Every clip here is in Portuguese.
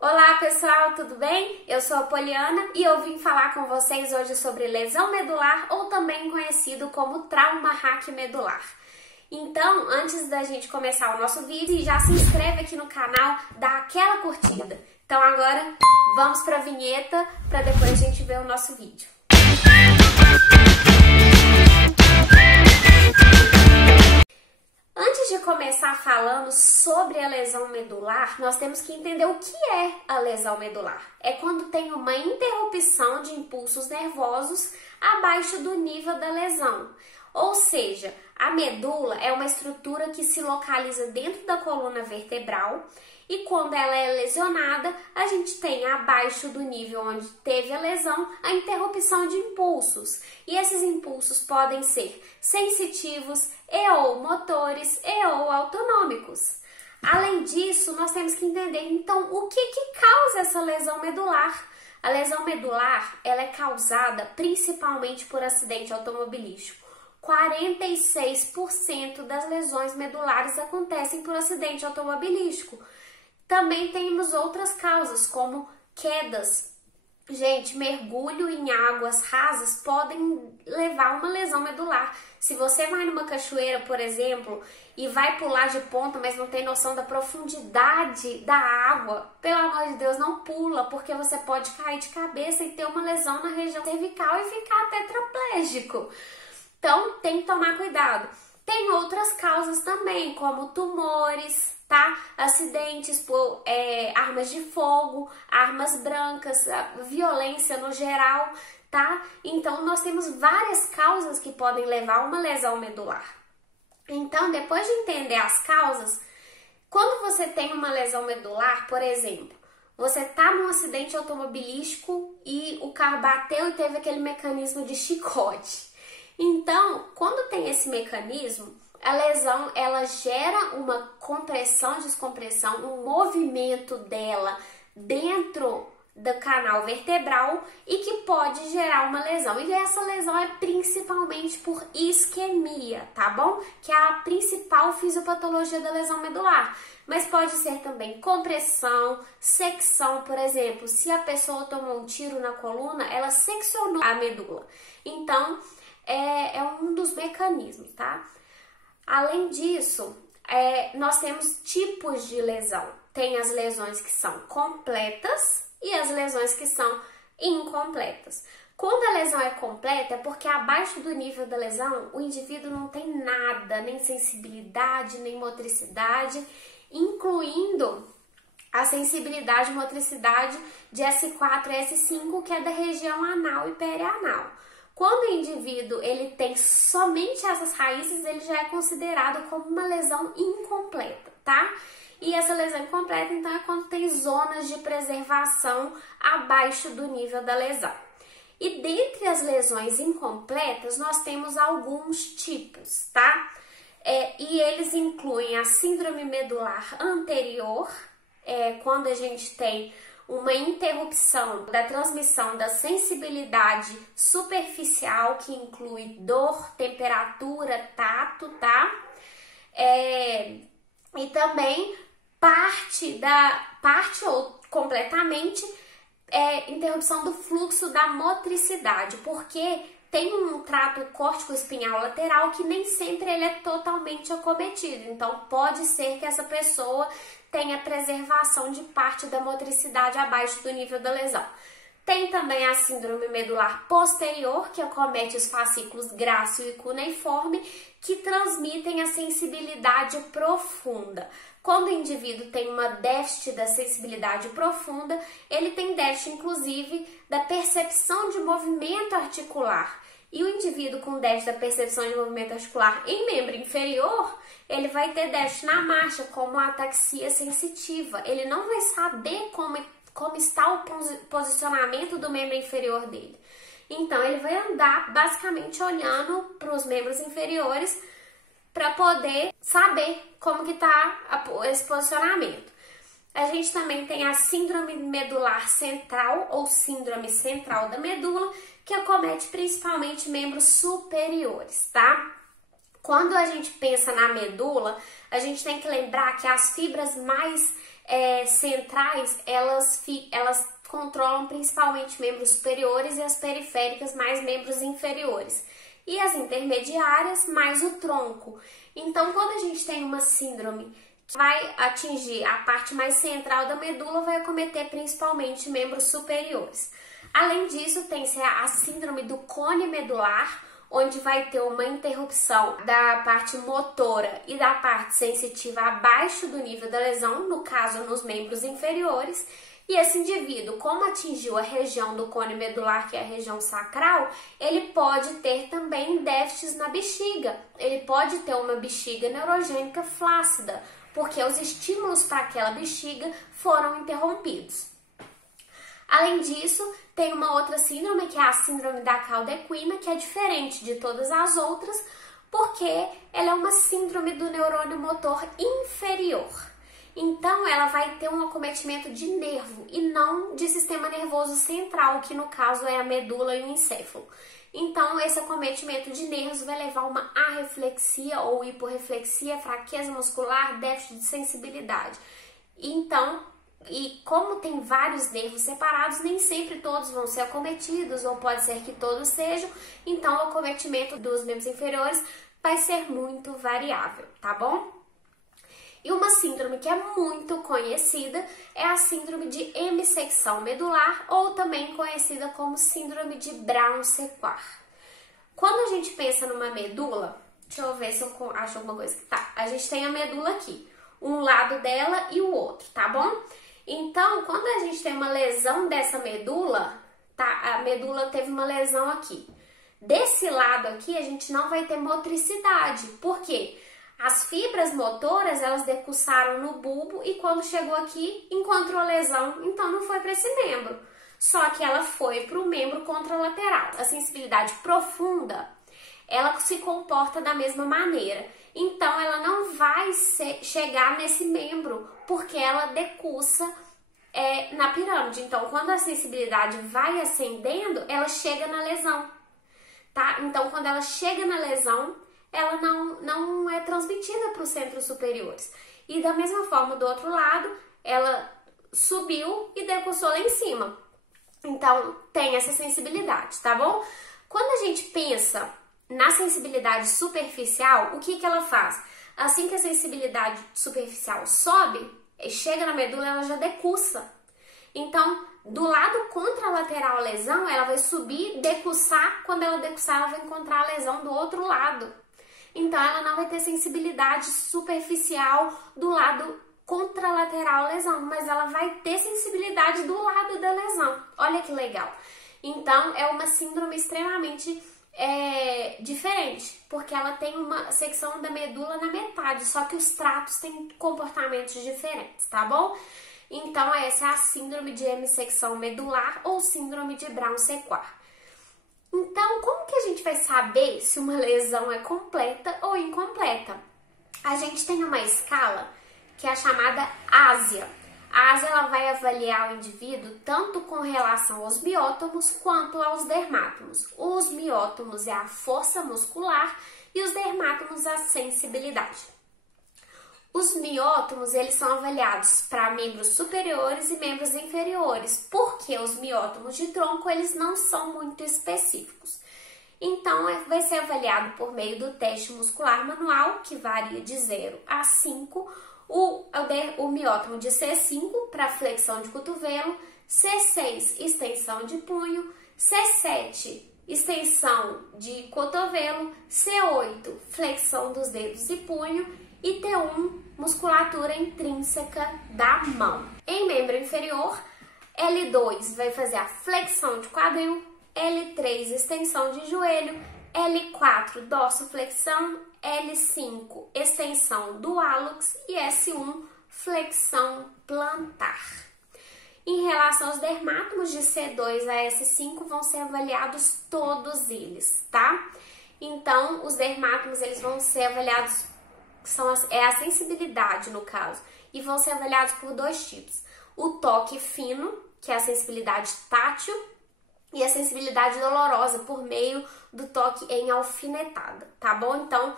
Olá pessoal, tudo bem? Eu sou a Poliana e eu vim falar com vocês hoje sobre lesão medular ou também conhecido como trauma raquimedular. Então, antes da gente começar o nosso vídeo, já se inscreve aqui no canal, dá aquela curtida. Então agora vamos para a vinheta para depois a gente ver o nosso vídeo. Antes de começar falando sobre a lesão medular, nós temos que entender o que é a lesão medular. É quando tem uma interrupção de impulsos nervosos abaixo do nível da lesão. Ou seja, a medula é uma estrutura que se localiza dentro da coluna vertebral e quando ela é lesionada, a gente tem abaixo do nível onde teve a lesão a interrupção de impulsos. E esses impulsos podem ser sensitivos e ou motores e ou autonômicos. Além disso, nós temos que entender então o que causa essa lesão medular. A lesão medular ela é causada principalmente por acidente automobilístico. 46% das lesões medulares acontecem por acidente automobilístico. Também temos outras causas, como quedas. Gente, mergulho em águas rasas podem levar a uma lesão medular. Se você vai numa cachoeira, por exemplo, e vai pular de ponta, mas não tem noção da profundidade da água, pelo amor de Deus, não pula, porque você pode cair de cabeça e ter uma lesão na região cervical e ficar tetraplégico. Então, tem que tomar cuidado. Tem outras causas também, como tumores, tá? Acidentes por armas de fogo, armas brancas, violência no geral, tá? Então, nós temos várias causas que podem levar a uma lesão medular. Então, depois de entender as causas, quando você tem uma lesão medular, por exemplo, você tá num acidente automobilístico e o carro bateu e teve aquele mecanismo de chicote. Então, quando tem esse mecanismo, a lesão ela gera uma compressão, descompressão, um movimento dela dentro do canal vertebral e que pode gerar uma lesão. E essa lesão é principalmente por isquemia, tá bom? Que é a principal fisiopatologia da lesão medular. Mas pode ser também compressão, secção, por exemplo, se a pessoa tomou um tiro na coluna, ela seccionou a medula. Então, é um dos mecanismos, tá? Além disso, nós temos tipos de lesão. Tem as lesões que são completas e as lesões que são incompletas. Quando a lesão é completa, é porque abaixo do nível da lesão, o indivíduo não tem nada, nem sensibilidade, nem motricidade, incluindo a sensibilidade e motricidade de S4 e S5, que é da região anal e perianal. Quando o indivíduo ele tem somente essas raízes, ele já é considerado como uma lesão incompleta, tá? E essa lesão incompleta, então, é quando tem zonas de preservação abaixo do nível da lesão. E dentre as lesões incompletas, nós temos alguns tipos, tá? E eles incluem a síndrome medular anterior, quando a gente tem uma interrupção da transmissão da sensibilidade superficial, que inclui dor, temperatura, tato, tá? E também parte ou completamente interrupção do fluxo da motricidade, porque tem um trato córtico-espinhal lateral que nem sempre ele é totalmente acometido. Então, pode ser que essa pessoa tenha preservação de parte da motricidade abaixo do nível da lesão. Tem também a síndrome medular posterior, que acomete os fascículos grácil e cuneiforme, que transmitem a sensibilidade profunda. Quando o indivíduo tem uma déficit da sensibilidade profunda, ele tem déficit, inclusive, da percepção de movimento articular. E o indivíduo com déficit da percepção de movimento articular em membro inferior, ele vai ter déficit na marcha, como a ataxia sensitiva. Ele não vai saber como está o posicionamento do membro inferior dele. Então, ele vai andar basicamente olhando para os membros inferiores para poder saber como que está esse posicionamento. A gente também tem a síndrome medular central ou síndrome central da medula, que acomete principalmente membros superiores, tá? Quando a gente pensa na medula, a gente tem que lembrar que as fibras mais centrais, elas controlam principalmente membros superiores e as periféricas mais membros inferiores. E as intermediárias mais o tronco. Então, quando a gente tem uma síndrome que vai atingir a parte mais central da medula, vai acometer principalmente membros superiores. Além disso, tem-se a síndrome do cone medular, onde vai ter uma interrupção da parte motora e da parte sensitiva abaixo do nível da lesão, no caso nos membros inferiores. E esse indivíduo, como atingiu a região do cone medular, que é a região sacral, ele pode ter também déficits na bexiga. Ele pode ter uma bexiga neurogênica flácida, porque os estímulos para aquela bexiga foram interrompidos. Além disso, tem uma outra síndrome, que é a síndrome da cauda equina, que é diferente de todas as outras, porque ela é uma síndrome do neurônio motor inferior. Então, ela vai ter um acometimento de nervo e não de sistema nervoso central, que no caso é a medula e o encéfalo. Então, esse acometimento de nervos vai levar a uma arreflexia ou hiporreflexia, fraqueza muscular, déficit de sensibilidade. Então, e como tem vários nervos separados, nem sempre todos vão ser acometidos, ou pode ser que todos sejam. Então, o acometimento dos membros inferiores vai ser muito variável, tá bom? E uma síndrome que é muito conhecida é a síndrome de hemissecção medular, ou também conhecida como síndrome de Brown-Séquard. Quando a gente pensa numa medula, deixa eu ver se eu acho alguma coisa. Tá, a gente tem a medula aqui, um lado dela e o outro, tá bom? Então, quando a gente tem uma lesão dessa medula, tá? A medula teve uma lesão aqui. Desse lado aqui, a gente não vai ter motricidade. Por quê? As fibras motoras, elas decussaram no bulbo e quando chegou aqui, encontrou lesão, então não foi para esse membro. Só que ela foi para o membro contralateral. A sensibilidade profunda, ela se comporta da mesma maneira. Então, ela não vai chegar nesse membro, porque ela decussa na pirâmide. Então, quando a sensibilidade vai ascendendo, ela chega na lesão, tá? Então, quando ela chega na lesão, ela não é transmitida para os centros superiores. E da mesma forma, do outro lado, ela subiu e decussou lá em cima. Então, tem essa sensibilidade, tá bom? Quando a gente pensa na sensibilidade superficial, o que ela faz? Assim que a sensibilidade superficial sobe, chega na medula, ela já decussa. Então, do lado contralateral à lesão, ela vai subir, decussar. Quando ela decussar, ela vai encontrar a lesão do outro lado. Então, ela não vai ter sensibilidade superficial do lado contralateral à lesão, mas ela vai ter sensibilidade do lado da lesão. Olha que legal. Então, é uma síndrome extremamente diferente, porque ela tem uma secção da medula na metade, só que os tratos têm comportamentos diferentes, tá bom? Então, essa é a síndrome de hemissecção medular ou síndrome de Brown-Séquard. Então, como que a gente vai saber se uma lesão é completa ou incompleta? A gente tem uma escala que é a chamada ASIA. A ASIA ela vai avaliar o indivíduo tanto com relação aos miótomos quanto aos dermátomos. Os miótomos é a força muscular e os dermátomos a sensibilidade. Os miótomos, eles são avaliados para membros superiores e membros inferiores, porque os miótomos de tronco, eles não são muito específicos. Então, vai ser avaliado por meio do teste muscular manual, que varia de 0 a 5, o miótomo de C5 para flexão de cotovelo, C6 extensão de punho, C7 extensão de cotovelo, C8 flexão dos dedos e punho e T1 musculatura intrínseca da mão. Em membro inferior, L2 vai fazer a flexão de quadril, L3 extensão de joelho, L4 dorsoflexão, L5 extensão do hálux e S1 flexão plantar. Em relação aos dermátomos de C2 a S5 vão ser avaliados todos eles, tá? Então, os dermátomos eles vão ser avaliados, é a sensibilidade no caso, e vão ser avaliados por 2 tipos. O toque fino, que é a sensibilidade tátil, e a sensibilidade dolorosa por meio do toque em alfinetada, tá bom? Então,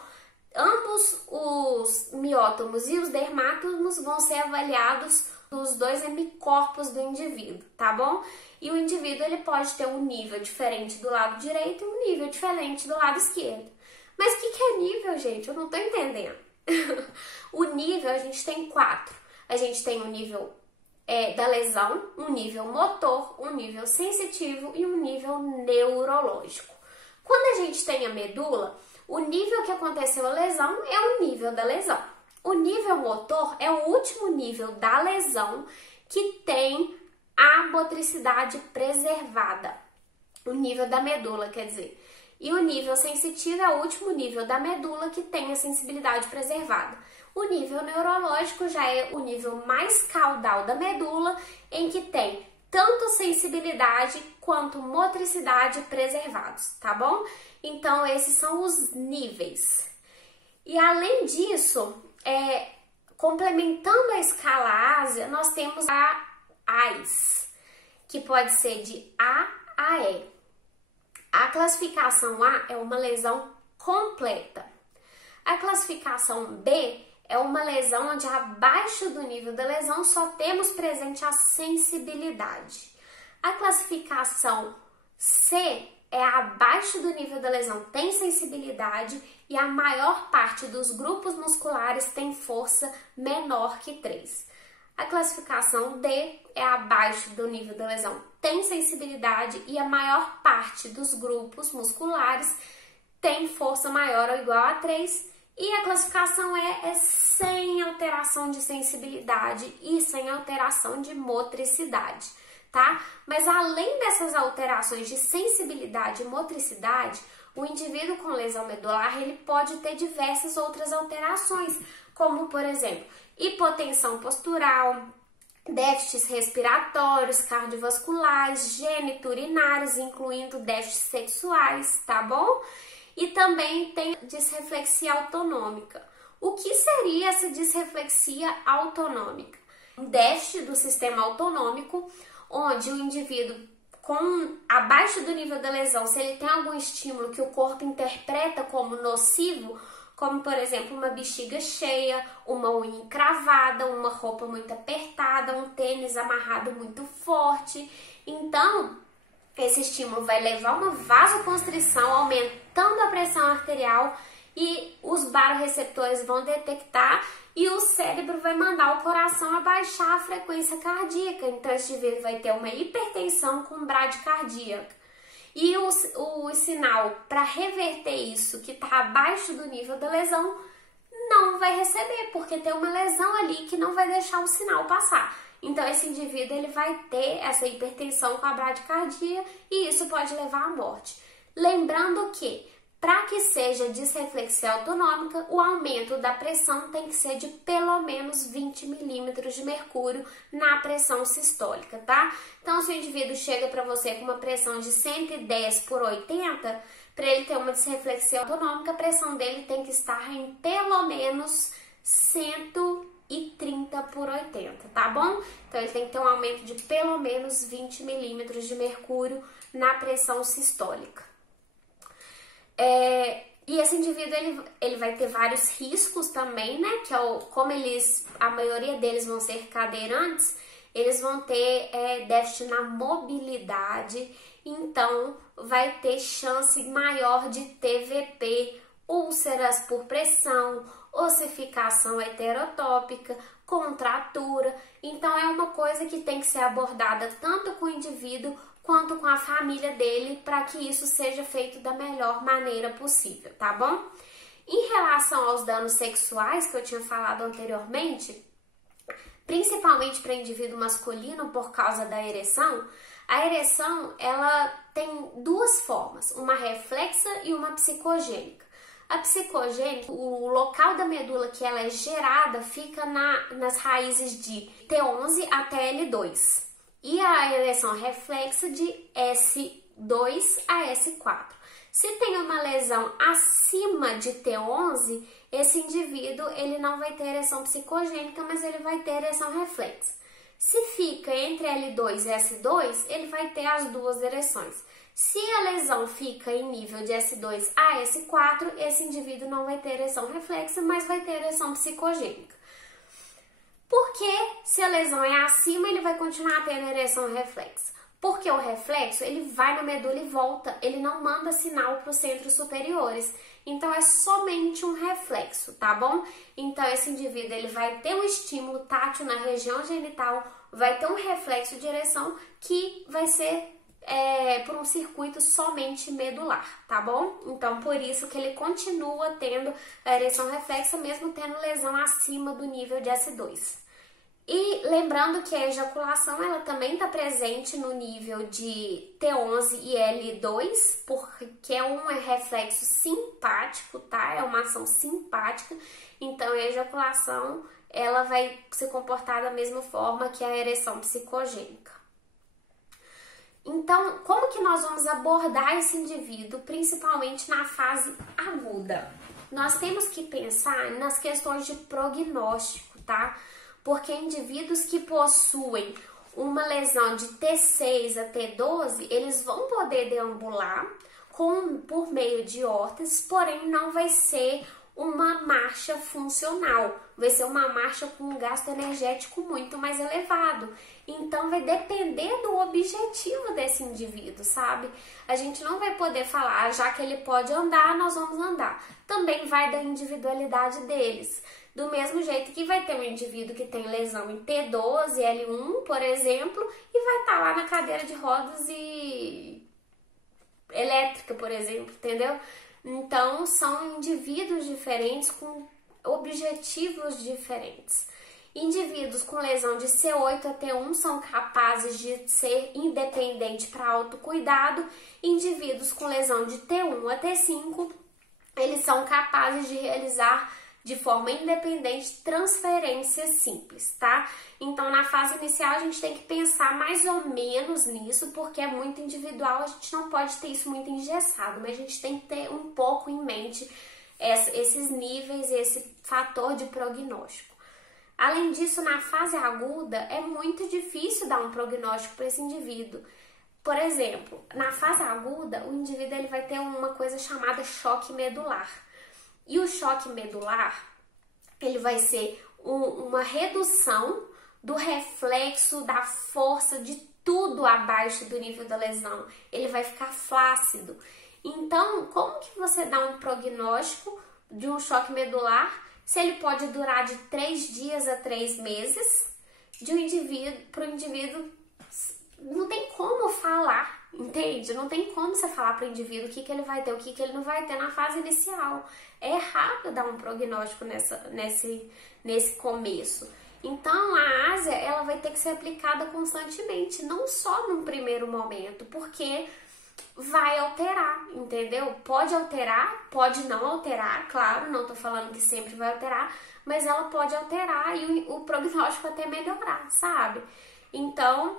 ambos os miótomos e os dermátomos vão ser avaliados dos dois hemicorpos do indivíduo, tá bom? E o indivíduo ele pode ter um nível diferente do lado direito e um nível diferente do lado esquerdo. Mas o que é nível, gente? Eu não tô entendendo. O nível a gente tem 4. A gente tem o nível da lesão, um nível motor, um nível sensitivo e um nível neurológico. Quando a gente tem a medula, o nível que aconteceu a lesão é o nível da lesão. O nível motor é o último nível da lesão que tem a motricidade preservada. O nível da medula, quer dizer. E o nível sensitivo é o último nível da medula que tem a sensibilidade preservada. O nível neurológico já é o nível mais caudal da medula, em que tem tanto sensibilidade quanto motricidade preservados, tá bom? Então, esses são os níveis. E além disso, complementando a escala ASIA, nós temos a AIS, que pode ser de A a E. A classificação A é uma lesão completa. A classificação B é uma lesão onde abaixo do nível da lesão só temos presente a sensibilidade. A classificação C é abaixo do nível da lesão, tem sensibilidade e a maior parte dos grupos musculares tem força menor que 3. A classificação D é abaixo do nível da lesão, tem sensibilidade e a maior parte dos grupos musculares tem força maior ou igual a 3. E a classificação E é sem alteração de sensibilidade e sem alteração de motricidade, tá? Mas além dessas alterações de sensibilidade e motricidade, o indivíduo com lesão medular ele pode ter diversas outras alterações, como por exemplo, hipotensão postural, déficits respiratórios, cardiovasculares, geniturinários, incluindo déficits sexuais, tá bom? E também tem disreflexia autonômica. O que seria essa disreflexia autonômica? Um déficit do sistema autonômico, onde o indivíduo abaixo do nível da lesão, se ele tem algum estímulo que o corpo interpreta como nocivo, como por exemplo uma bexiga cheia, uma unha encravada, uma roupa muito apertada, um tênis amarrado muito forte, então esse estímulo vai levar a uma vasoconstrição, aumentando a pressão arterial e os baroreceptores vão detectar e o cérebro vai mandar o coração abaixar a frequência cardíaca. Então, esse indivíduo vai ter uma hipertensão com bradicardia. E o sinal para reverter isso, que está abaixo do nível da lesão, não vai receber, porque tem uma lesão ali que não vai deixar o sinal passar. Então, esse indivíduo ele vai ter essa hipertensão com a bradicardia e isso pode levar à morte. Lembrando que, para que seja disreflexia autonômica, o aumento da pressão tem que ser de pelo menos 20 milímetros de mercúrio na pressão sistólica, tá? Então, se o indivíduo chega para você com uma pressão de 110 por 80, para ele ter uma disreflexia autonômica, a pressão dele tem que estar em pelo menos 130 por 80, tá bom? Então, ele tem que ter um aumento de pelo menos 20 milímetros de mercúrio na pressão sistólica. E esse indivíduo ele vai ter vários riscos também, né? Que como a maioria deles vão ser cadeirantes, eles vão ter déficit na mobilidade, então vai ter chance maior de TVP, úlceras por pressão, ossificação heterotópica, contratura. Então é uma coisa que tem que ser abordada tanto com o indivíduo quanto com a família dele, para que isso seja feito da melhor maneira possível, tá bom? Em relação aos danos sexuais que eu tinha falado anteriormente, principalmente para indivíduo masculino por causa da ereção, a ereção ela tem duas formas, uma reflexa e uma psicogênica. A psicogênica, o local da medula que ela é gerada fica nas raízes de T11 até L2. E a ereção reflexa de S2 a S4. Se tem uma lesão acima de T11, esse indivíduo ele não vai ter ereção psicogênica, mas ele vai ter ereção reflexa. Se fica entre L2 e S2, ele vai ter as duas ereções. Se a lesão fica em nível de S2 a S4, esse indivíduo não vai ter ereção reflexa, mas vai ter ereção psicogênica. Porque se a lesão é acima, ele vai continuar tendo ereção reflexa. Porque o reflexo, ele vai na medula e volta, ele não manda sinal para os centros superiores. Então, é somente um reflexo, tá bom? Então, esse indivíduo, ele vai ter um estímulo tátil na região genital, vai ter um reflexo de ereção que vai ser por um circuito somente medular, tá bom? Então, por isso que ele continua tendo a ereção reflexa, mesmo tendo lesão acima do nível de S2. E lembrando que a ejaculação, ela também está presente no nível de T11 e L2, porque é um reflexo simpático, tá? É uma ação simpática, então a ejaculação, ela vai se comportar da mesma forma que a ereção psicogênica. Então, como que nós vamos abordar esse indivíduo, principalmente na fase aguda? Nós temos que pensar nas questões de prognóstico, tá? Porque indivíduos que possuem uma lesão de T6 a T12, eles vão poder deambular por meio de órteses, porém não vai ser uma marcha funcional, vai ser uma marcha com um gasto energético muito mais elevado. Então vai depender do objetivo desse indivíduo, sabe? A gente não vai poder falar, já que ele pode andar, nós vamos andar. Também vai da individualidade deles. Do mesmo jeito que vai ter um indivíduo que tem lesão em T12, L1, por exemplo, e vai estar lá na cadeira de rodas e elétrica, por exemplo, entendeu? Então, são indivíduos diferentes com objetivos diferentes. Indivíduos com lesão de C8 a T1 são capazes de ser independentes para autocuidado. Indivíduos com lesão de T1 a T5, eles são capazes de realizar de forma independente transferências simples, tá? Então, na fase inicial, a gente tem que pensar mais ou menos nisso, porque é muito individual, a gente não pode ter isso muito engessado, mas a gente tem que ter um pouco em mente esses níveis, esse fator de prognóstico. Além disso, na fase aguda, é muito difícil dar um prognóstico para esse indivíduo. Por exemplo, na fase aguda, o indivíduo ele vai ter uma coisa chamada choque medular. E o choque medular, ele vai ser uma redução do reflexo, da força de tudo abaixo do nível da lesão. Ele vai ficar flácido. Então, como que você dá um prognóstico de um choque medular se ele pode durar de 3 dias a 3 meses de um indivíduo para o indivíduo? Não tem como falar, entende? Não tem como você falar para o indivíduo o que ele vai ter, o que ele não vai ter na fase inicial. É errado dar um prognóstico nesse começo. Então, a ASEA, ela vai ter que ser aplicada constantemente, não só num primeiro momento, porque vai alterar, entendeu? Pode alterar, pode não alterar, claro, não tô falando que sempre vai alterar, mas ela pode alterar e o prognóstico até melhorar, sabe? Então,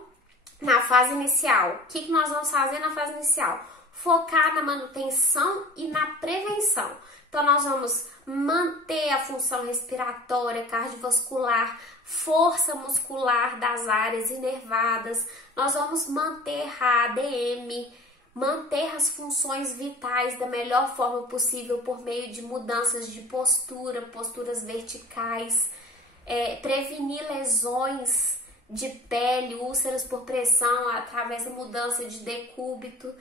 na fase inicial, o que nós vamos fazer na fase inicial? Focar na manutenção e na prevenção. Então, nós vamos manter a função respiratória, cardiovascular, força muscular das áreas inervadas. Nós vamos manter a ADM, manter as funções vitais da melhor forma possível por meio de mudanças de postura, posturas verticais, prevenir lesões de pele, úlceras por pressão através da mudança de decúbito.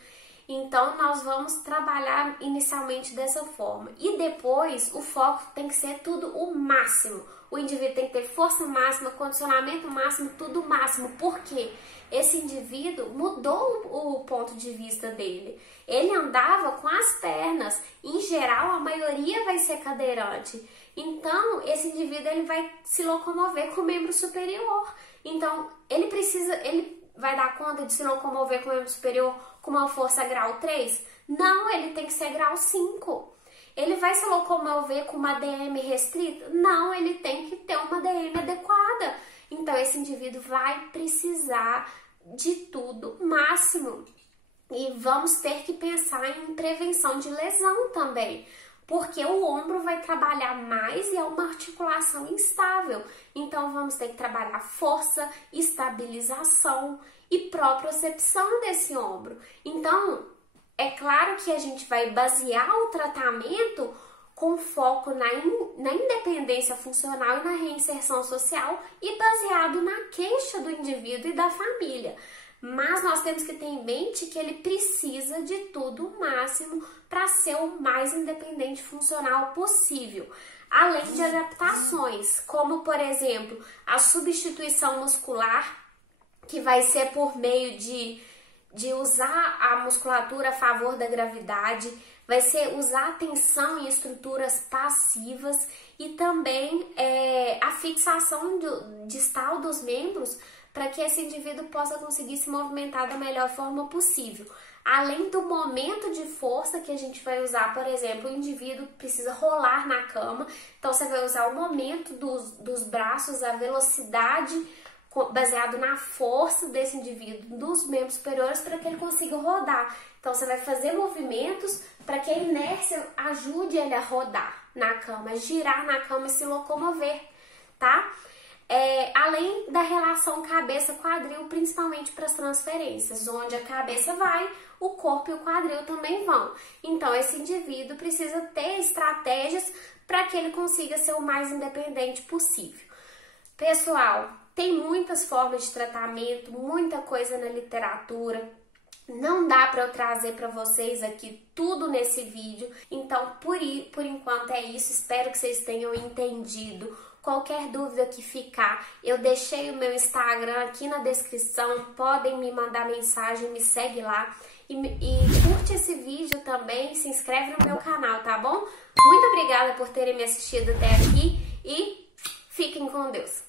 Então, nós vamos trabalhar inicialmente dessa forma. E depois, o foco tem que ser tudo o máximo. O indivíduo tem que ter força máxima, condicionamento máximo, tudo máximo. Por quê? Esse indivíduo mudou o ponto de vista dele. Ele andava com as pernas. Em geral, a maioria vai ser cadeirante. Então, esse indivíduo ele vai se locomover com o membro superior. Então, ele vai dar conta de se locomover com o membro superior com uma força grau 3? Não, ele tem que ser grau 5. Ele vai se locomover com uma DM restrita? Não, ele tem que ter uma DM adequada. Então, esse indivíduo vai precisar de tudo máximo. E vamos ter que pensar em prevenção de lesão também, porque o ombro vai trabalhar mais e é uma articulação instável. Então, vamos ter que trabalhar força, estabilização e propriocepção desse ombro. Então, é claro que a gente vai basear o tratamento com foco na independência funcional e na reinserção social e baseado na queixa do indivíduo e da família. Mas nós temos que ter em mente que ele precisa de tudo o máximo para ser o mais independente funcional possível. Além de adaptações, como por exemplo, a substituição muscular, que vai ser por meio de usar a musculatura a favor da gravidade, vai ser usar a tensão em estruturas passivas e também a fixação distal dos membros para que esse indivíduo possa conseguir se movimentar da melhor forma possível. Além do momento de força que a gente vai usar, por exemplo, o indivíduo precisa rolar na cama, então você vai usar o momento dos braços, a velocidade baseado na força desse indivíduo, dos membros superiores, para que ele consiga rodar. Então você vai fazer movimentos para que a inércia ajude ele a rodar na cama, girar na cama e se locomover, tá? Além da relação cabeça-quadril, principalmente para as transferências, onde a cabeça vai, o corpo e o quadril também vão. Então, esse indivíduo precisa ter estratégias para que ele consiga ser o mais independente possível. Pessoal, tem muitas formas de tratamento, muita coisa na literatura. Não dá para eu trazer para vocês aqui tudo nesse vídeo, então por enquanto é isso. Espero que vocês tenham entendido. Qualquer dúvida que ficar, eu deixei o meu Instagram aqui na descrição, podem me mandar mensagem, me segue lá e curte esse vídeo também, se inscreve no meu canal, tá bom? Muito obrigada por terem me assistido até aqui e fiquem com Deus!